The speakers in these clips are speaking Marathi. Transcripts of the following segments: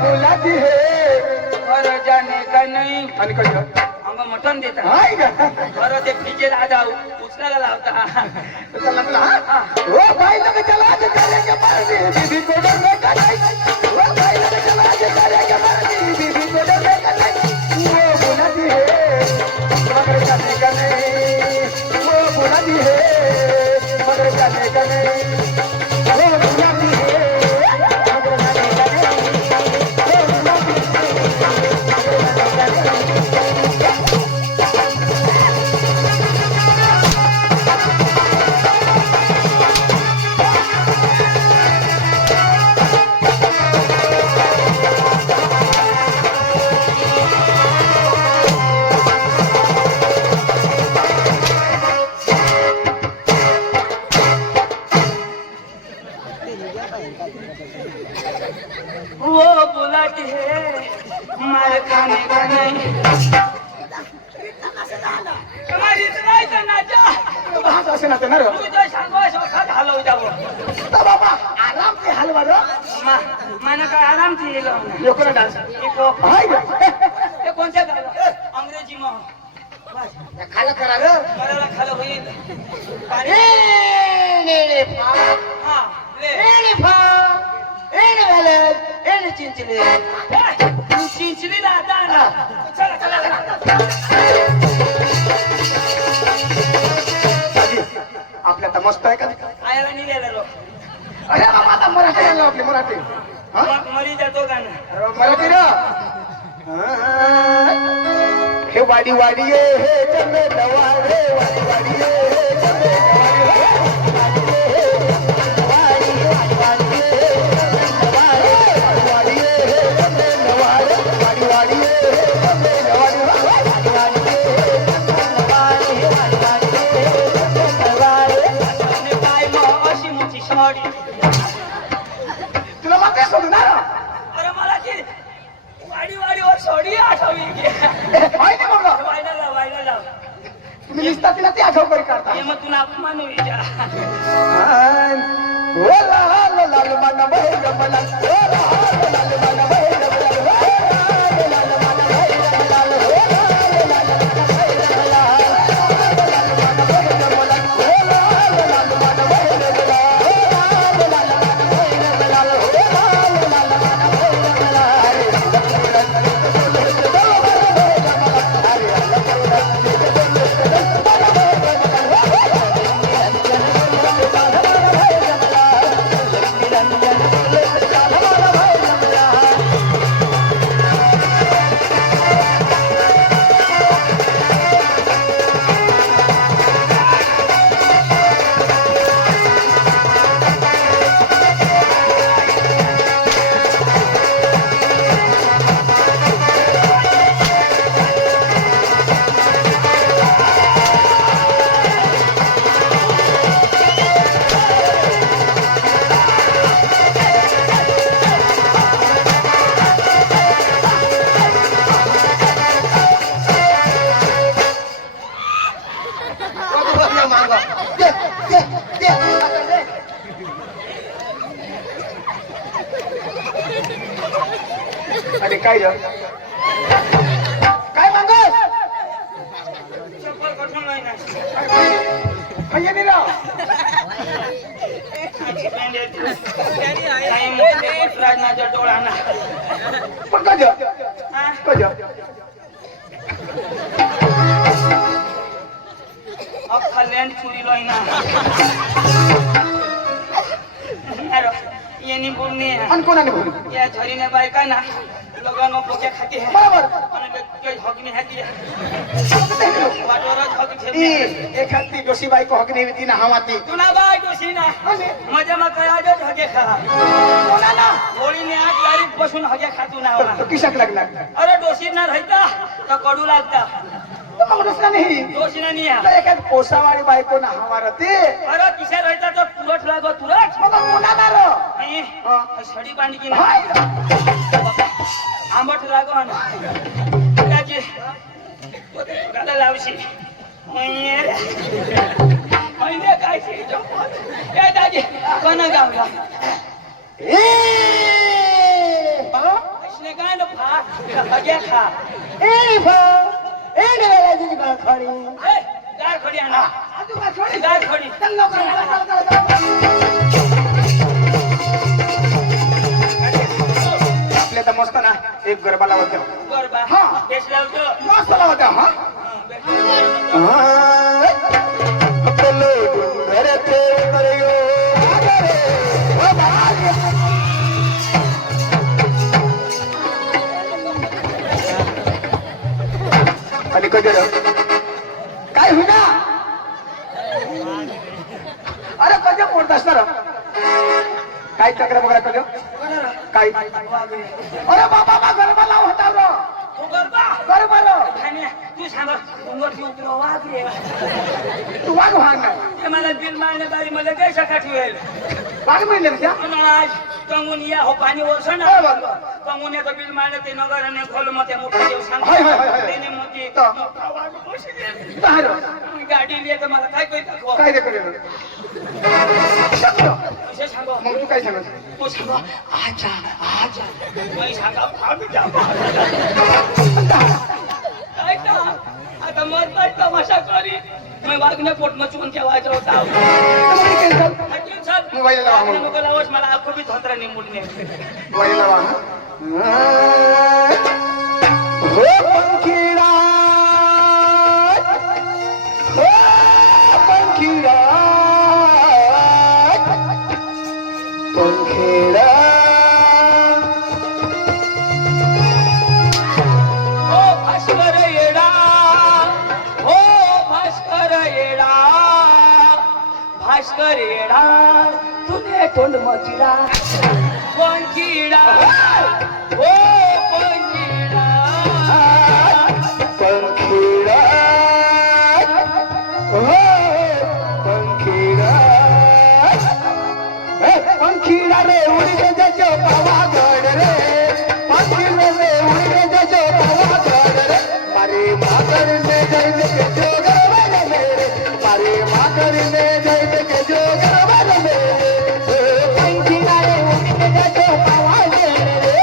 बोलाती है और जाने का नहीं आणि कसं आम्हा मटण देता हाय का और ते पीछे राजा उचलायला लावता चला चला ओ भाई लोग चला के करेंगे पार्टी बीबी को डरने का नहीं ओ भाई लोग चला के करेंगे पार्टी बीबी को डरने का नहीं वो बोलाती है मगर जाने का नहीं वो बोलाती है मगर जाने का नहीं वो बोलाती है मगर जाने का नहीं वो बोलाती वो बुलाती है मार खाने का नहीं तुम्हारी इतना ही नाचा भात असे ना ना रे तू जो सांगो सोखा झालो जावो बाबा आराम से हलवा रो माने का आराम थी गेलो यो कोण डान्स इको हाय का ते कोणत्या गावाला अंग्रेजी मग खाला करा रे करायला खालं होईल रे पा हा ले रे पा रे वाले रे चिंचले चिंचली ना दाना चला चला आपल्या तर मस्त आहे का आयाला निघालेलो अरे बाबा आता मराठी आहे आपली मराठी हा मरी जातो गाणं मराठी रे हे वाडी वाडी हे जमे दवारे वाडी वाडी हे जमे तुला मग काय सोडू ना अरे मला ती वाडी वाडीवर सोडी आठवली माहिती म्हणलं वायला तुम्ही लिस्टा तिला ती आठव करी काढता हे मग तुला अपमान होईल ओ लाल लाल मन बहिर मला ओ लाल लाल मन बहिर अरे काय काय मागस चप्पल कठून नाही ना म्हणजे नाही राव राजनाच्या डोळांना पण कज कज अख्खा लँड चुरी लोय ना येणी बोलणे आणि कोणाने बोलू या झरीने बायका ना लगन पोक्या खाते बरोबर आणि हगणी हाती वाटोरच हग ती ठेवते एखादी जोशी बायको हकनी होती ना हवाती तुला बाय दोषी ना मजा मग काय आजच हगे खा कोणाला होळीने 8 तारीख पासून हगे खातू ना तो किशाक लागला अरे दोषी ना राहता तर कडू लागता मग दुसरा नाही दोषी ना निया तर एखाद पोसावाळी बायको ना हवारते अरे किशा राहता तर तुरट लागो तुरट मग कोणाला रो आणि सडी पांडी की हाय आंबट लागो ना त्याची गाला लावशी म्हणजे काय ए दाजी कोणा गावला ए बा असले गांड फा बग्या खा ए बा ए डेलाजी का खाणी ए गार खडी आणा गार खडी आपल्या तर मस्त ना एक गरबा लावत गरबा हा. बेस लावतो मस्त लावत हा चलो डोंगर ते करियो आगरे ओ बागे आणि कधी काय होईना अरे कधी मोडत असणार काय चक्र वगैरे कधी काय अरे बाबा गरबा लाव होता रो तू गरबा गरबा रो खाणे तू सांग उंगरची उतरो वाघ रे तू वाघ भाग ते मला बिल मारणे बारी मला काय सका ठेवेल वाघ मिळले त्या आज कंगून या हो पाणी वर्ष ना हो, बरोबर. कंगून येतो बिल मारले ते नगराने खोल मग मोठा देव सांग हाय, हाय, हाय, हाय. त्याने मोठी तो. मोठा वाघ बसले. बाहेर गाडी येतं मला काय कळतं काय रे कधी शब्द असे सांगो मग तू काय सांगत तू सांगो आजा आजा मी सांगा आम्ही जा काय का आता मग काय तमाशा करी मी वागणे पोट मचून ठेवायचं होता मोबाईल लावा मग. नको लावस मला आखो बी धोत्रा निंबून ने मोबाईल लावा हो पंखीडा हो पंखीडा पंखीडा ओ भास्कर येडा ओ भास्कर येडा भास्कर येडा तुने तोंड मचिडा पंखीडा ओ पंखीडा पंखीडा हो पंखीडा पंखीडा रे उड़ी जजो पावागढ़ रे पंखीडा रे उड़ी जजो पावागढ़ रे मारे मागर ने जैन के जोगर वाले मेरे मारे मागर ने जैन के जोगर वाले मेरे पंखीडा रे उड़ी जजो पावागढ़ रे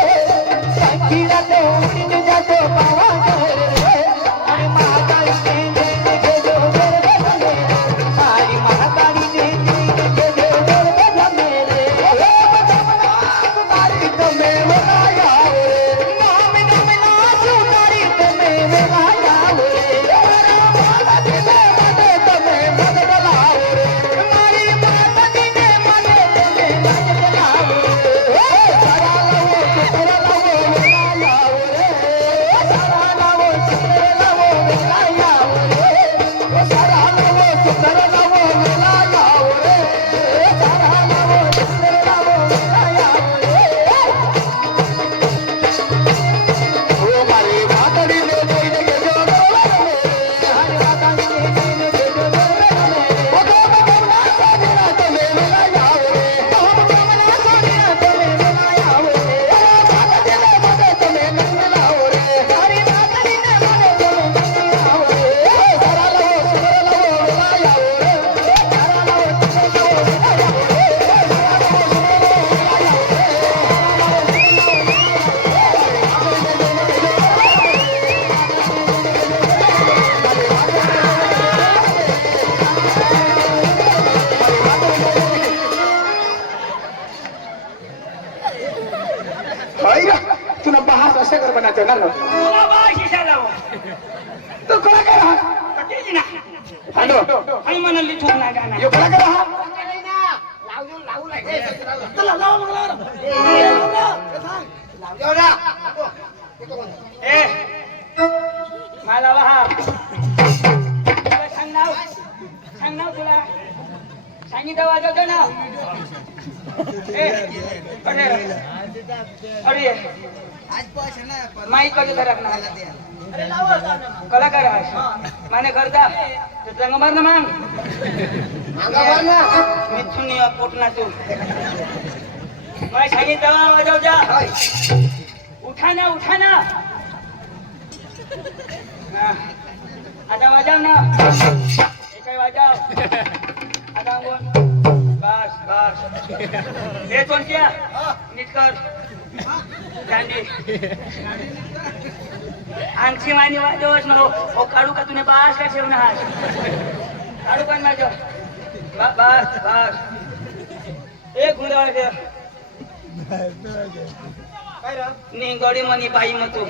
पंखीडा रे उड़ी जजो पावागढ़ रे मारे मागर ने जैन के जोगर वाले मेरे मारे मागर ने जैन के जोगर वाले मेरे तुम्हारी तुम्हें बनाया रे नाम नमना तुम्हारी तुम्हें बनाया रे माता जी ने मने तुम्हें मत डलाओ रे तुम्हारी माता जी ने मने तुम्हें मत डलाओ रे सारा लवो सुतर लवो बनाया रे सारा लवो सुतर लवो बनाया रे सारा लवो सुतर लवो बनाया रे सारा लवो सुतर लवो बनाया रे ओ मारी मातड़ी ने जैन के जोगर वाले हरी मातड़ी ने जैन के जोगर वाले ओ कमला सोनिया तुम्हें मिलाया रे कमला सोनिया तुम्हें मिलाया रे माता जी ने मने तुम्हें मिलाओ रे हरी मातड़ी ने मने तुम्हें मिलाओ रे सारा लो सुतर लो मिलाया रे सारा लो सुतर लो मिलाया रे सारा लो भाई तुला बहास असे कर बनाते ना लो तुला बा शिशा लाव तू कोणा काय राहा कटेजी ना हॅलो आई म्हणाली थूक ना गाणं यो कोणा काय राहा ए मला वहा तुला सांग नाव तुला सांगितलं वाजवतं नाव ए अरे माईक कधी धरत ना कलाकार आहे माने करता तर मार ना मग मिथून पोटना तू मला सांगितलं वाजव जा उठा ना हा. आता वाजव ना हे काय वाजव हे चोंट्या नीट कर दांडी आमची मानी वाजवच न हो काढू का तुने बास का ठेवून हात काढू पण माझ्या बस बस एक गुंडाळ घे निंगोडी मनी बाई मग तू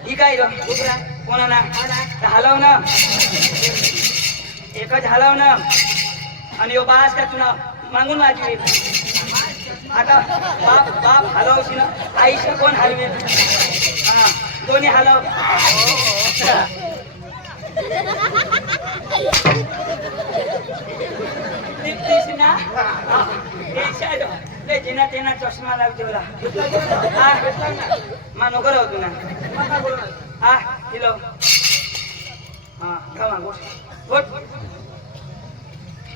ही काय रो कोणा ना हलव ना एकच हलव ना आणि यो बास का तुला मागून माझी आता बाप बाप हलवशी ना आईशी कोण हलवे हा दोन्ही हलव ना जिना तेना चष्मा लावते मला मा नको राहू तुला हा हिलो हा गमा गोट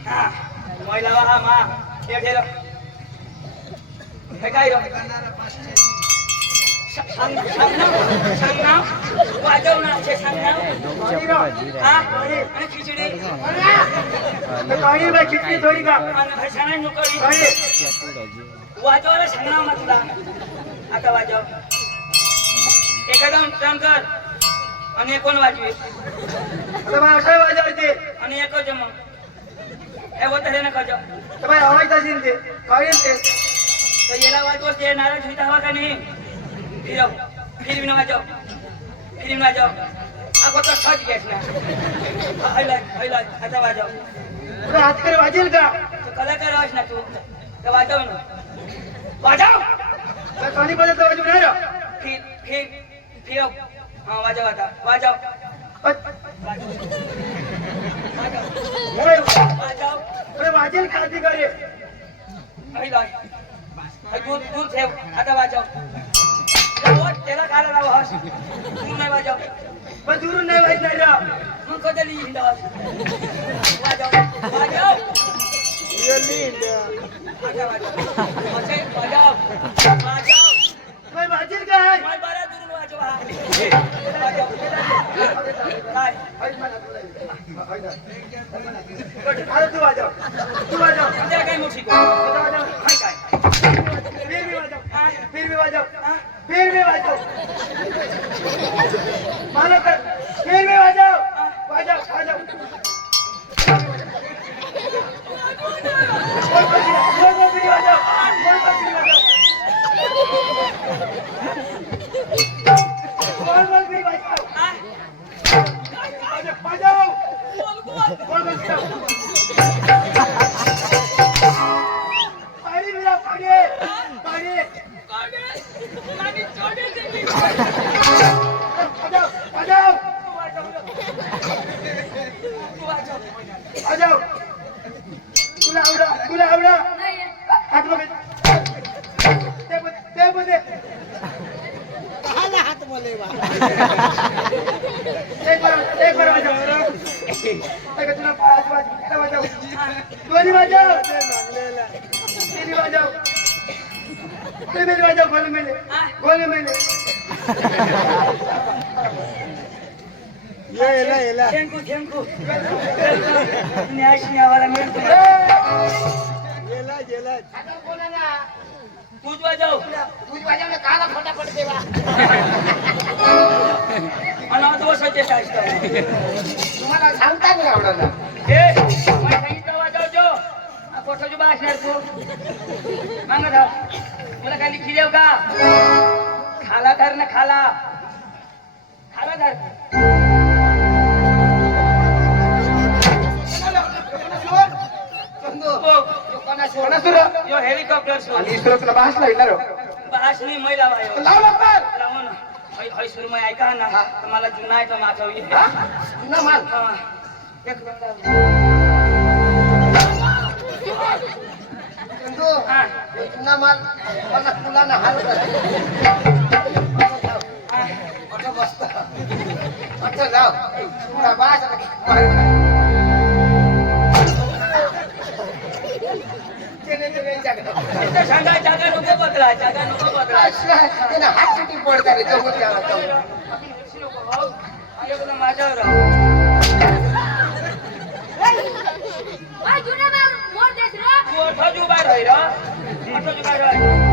हा महिला हा मा हे ठेव हे काय सांग ना वाजव ना सांग ना हा आणि खिचडी खिचडी थोडी का सांगा नको वाजवायला सांगणार मग तुला आता वाजव एखादं काम कर आणि कोण वाजवी असं वाजवते आणि एकच मग हे होत रे ना खजव आवाज असेल ते कळेल ते तर याला वाजवत ते नाराज होता हवा का नाही फिरव फिरवी ना वाजव फिरवी ना वाजव अगो तर खच घ्यास ना हैला आता वाजव हात कर वाजेल का कलाकार वाज ना तू तर वाजव ना वाजव कोणी बदल वाजव नाही फिर फिर फिरव हा वाजव आता वाजव वाजेल का अधिकारी दूर दूर ठेव आता वाजव त्याला खायला राव हस दूर नाही वाजव पण दुरून नाही वाजत नाही राव मग कधी हिंडाव वाजव वाजव आता वाजव वाजव वाजव वाजेल काय बरा दुरून वाजव हा तू वाजव काय मोठी काय फिर भी वाजव फिर भी वाजव मानो कर फिर भी वाजव वाजव वाजव तुला आवडा हात बघ ते बोले हात बोले एक बार वाजव तुला पाच वाजव दोन्ही वाजव तीन वाजव तीन वाजव गोले मेले येला थँकू न्याशी आवाला मिळतो येला तूच वाजव ना काला फटाफट देवा अनाथ वर्षाचे शास्त्र तुम्हाला सांगता नाही आवडला ए मला सांगितलं वाजव जो कोठोजी बा असणार तू मांग धाव तुला काय लिखी देव का खाला धर ना खाला धर यो हेलिकॉप्टर आणि इस्रो तुला भास लागणार भास नाही मैला लावू ना हय सुरमय ऐका ना मला जुना आहे तो माझा जुना माल जुना माल मला तुला ना हाल मस्त अच्छा जाऊ भास जागा नको बदला हात किती पडता रे माझ्यावर તું અઠો જ ઉભા રહી રહ્યો અઠો જ ઉભા રહી